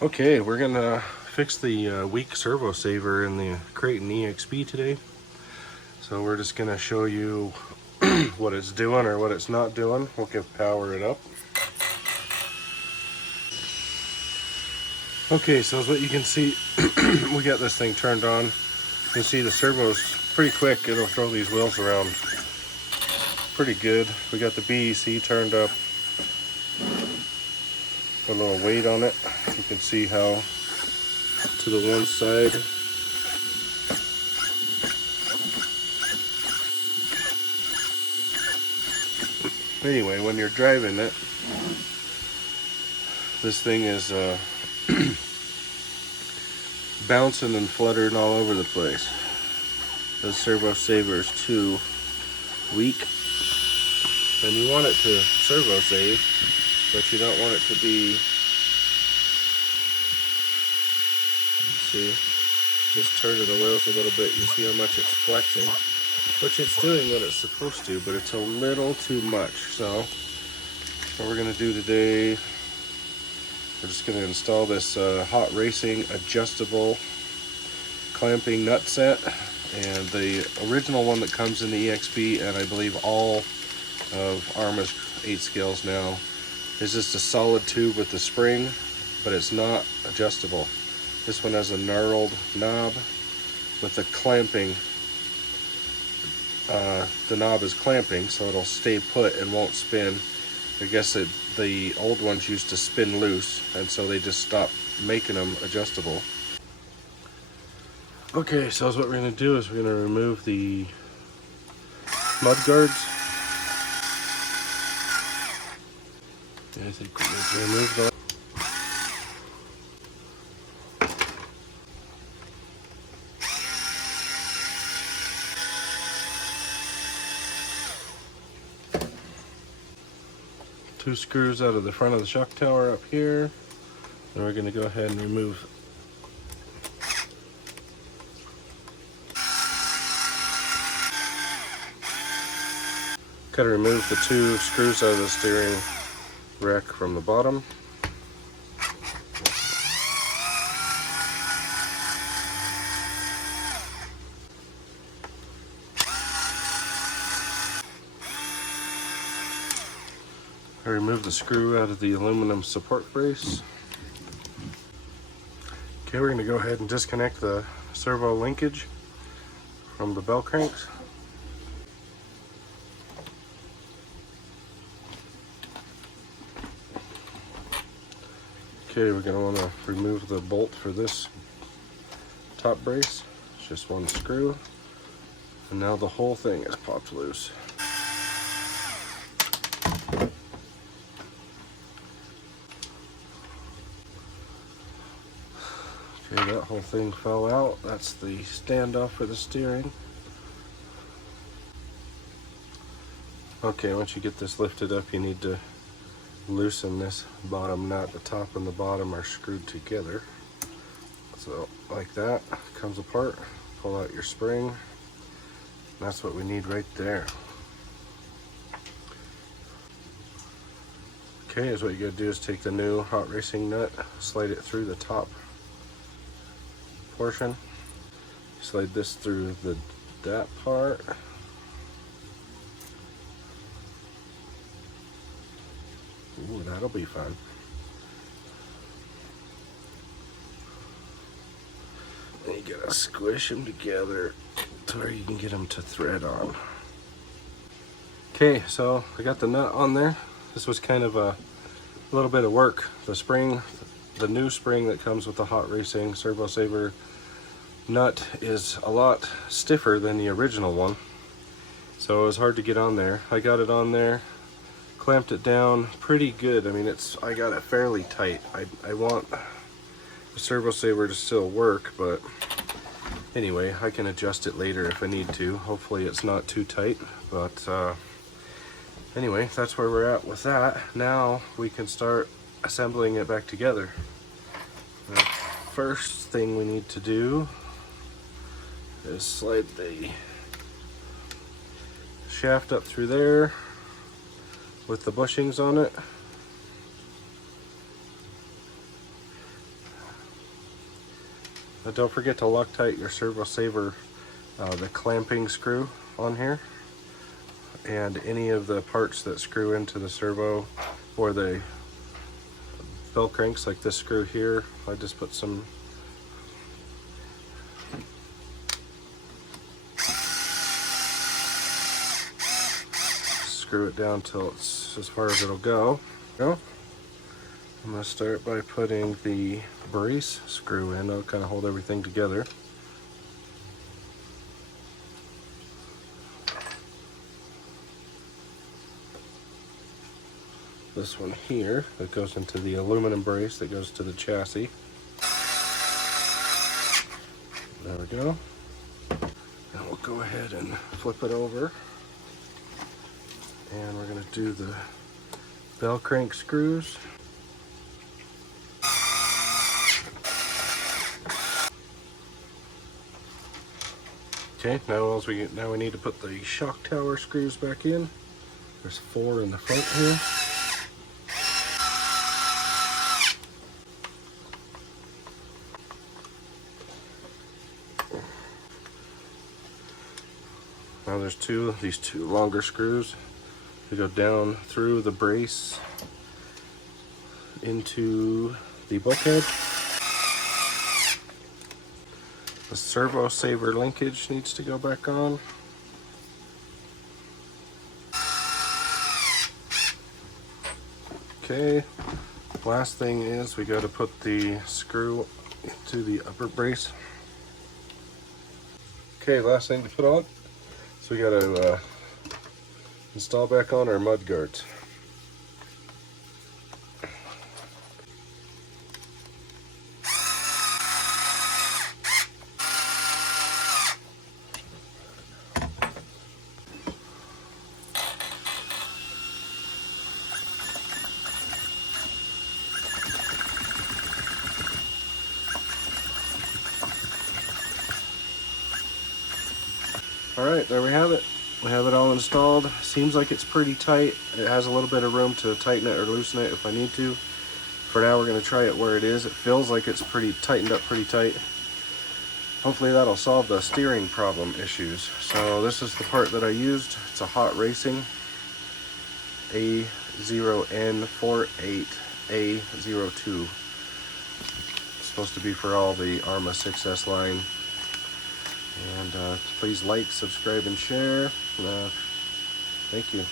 Okay, we're gonna fix the weak servo saver in the Kraton Exb today. So we're just gonna show you what it's doing or what it's not doing. We'll power it up. Okay, so as what you can see, we got this thing turned on. You can see the servo's pretty quick. It'll throw these wheels around pretty good. We got the BEC turned up. Put a little weight on it. You can see how to the one side. Anyway, when you're driving it, this thing is bouncing and fluttering all over the place. The servo saver is too weak, and you want it to servo save, but you don't want it to be, let's see, just turning the wheels a little bit, you see how much it's flexing, which it's doing what it's supposed to, but it's a little too much. So what we're going to do today, we're just going to install this Hot Racing adjustable clamping nut set, and the original one that comes in the EXB, and I believe all of Arrma's 8 scales now, is just a solid tube with the spring, but it's not adjustable. This one has a knurled knob with the clamping. The knob is clamping, so it'll stay put and won't spin. I guess the old ones used to spin loose, and so they just stopped making them adjustable. Okay, so what we're going to do is we're going to remove the mud guards. I think we need to remove that. Two screws out of the front of the shock tower up here. Then we're going to go ahead and remove the two screws out of the steering rack from the bottom. I removed the screw out of the aluminum support brace. Okay, we're going to go ahead and disconnect the servo linkage from the bell cranks. Okay, we're going to want to remove the bolt for this top brace. It's just one screw, and now the whole thing is popped loose. Okay, that whole thing fell out. That's the standoff for the steering. Okay, once you get this lifted up, you need to loosen this bottom nut. The top and the bottom are screwed together. So like that, comes apart. Pull out your spring. That's what we need right there. Okay, is what you gotta do is take the new Hot Racing nut, slide it through the top portion. Slide this through that part. Ooh, that'll be fun. And you gotta squish them together to where you can get them to thread on. Okay, so I got the nut on there. This was kind of a little bit of work. The spring, the new spring that comes with the Hot Racing servo saver nut is a lot stiffer than the original one, so it was hard to get on there. I got it on there, clamped it down pretty good. I mean, I got it fairly tight. I want the servo saver to still work, but anyway, I can adjust it later if I need to. Hopefully it's not too tight, but anyway, that's where we're at with that. Now we can start assembling it back together. The first thing we need to do is slide the shaft up through there with the bushings on it. Don't forget to Loctite your servo saver, the clamping screw on here, and any of the parts that screw into the servo or the bell cranks, like this screw here. I just put some screw it down till it's as far as it'll go. I'm going to start by putting the brace screw in. I'll kind of hold everything together. This one here that goes into the aluminum brace that goes to the chassis. There we go. And we'll go ahead and flip it over. And we're going to do the bell crank screws. Okay, now we need to put the shock tower screws back in. There's 4 in the front here. Now there's these two longer screws to go down through the brace into the bulkhead. The servo saver linkage needs to go back on. Okay, last thing is we got to put the screw into the upper brace. Okay, last thing to put on. So we got to install back on our mud guards. Alright, there we have it. We have it all installed. Seems like it's pretty tight. It has a little bit of room to tighten it or loosen it if I need to. For now, we're going to try it where it is. It feels like it's pretty tightened up pretty tight. Hopefully that'll solve the steering problem issues. So this is the part that I used. It's a Hot Racing AON48A02. It's supposed to be for all the Arrma 6S line. And please like, subscribe, and share. Thank you.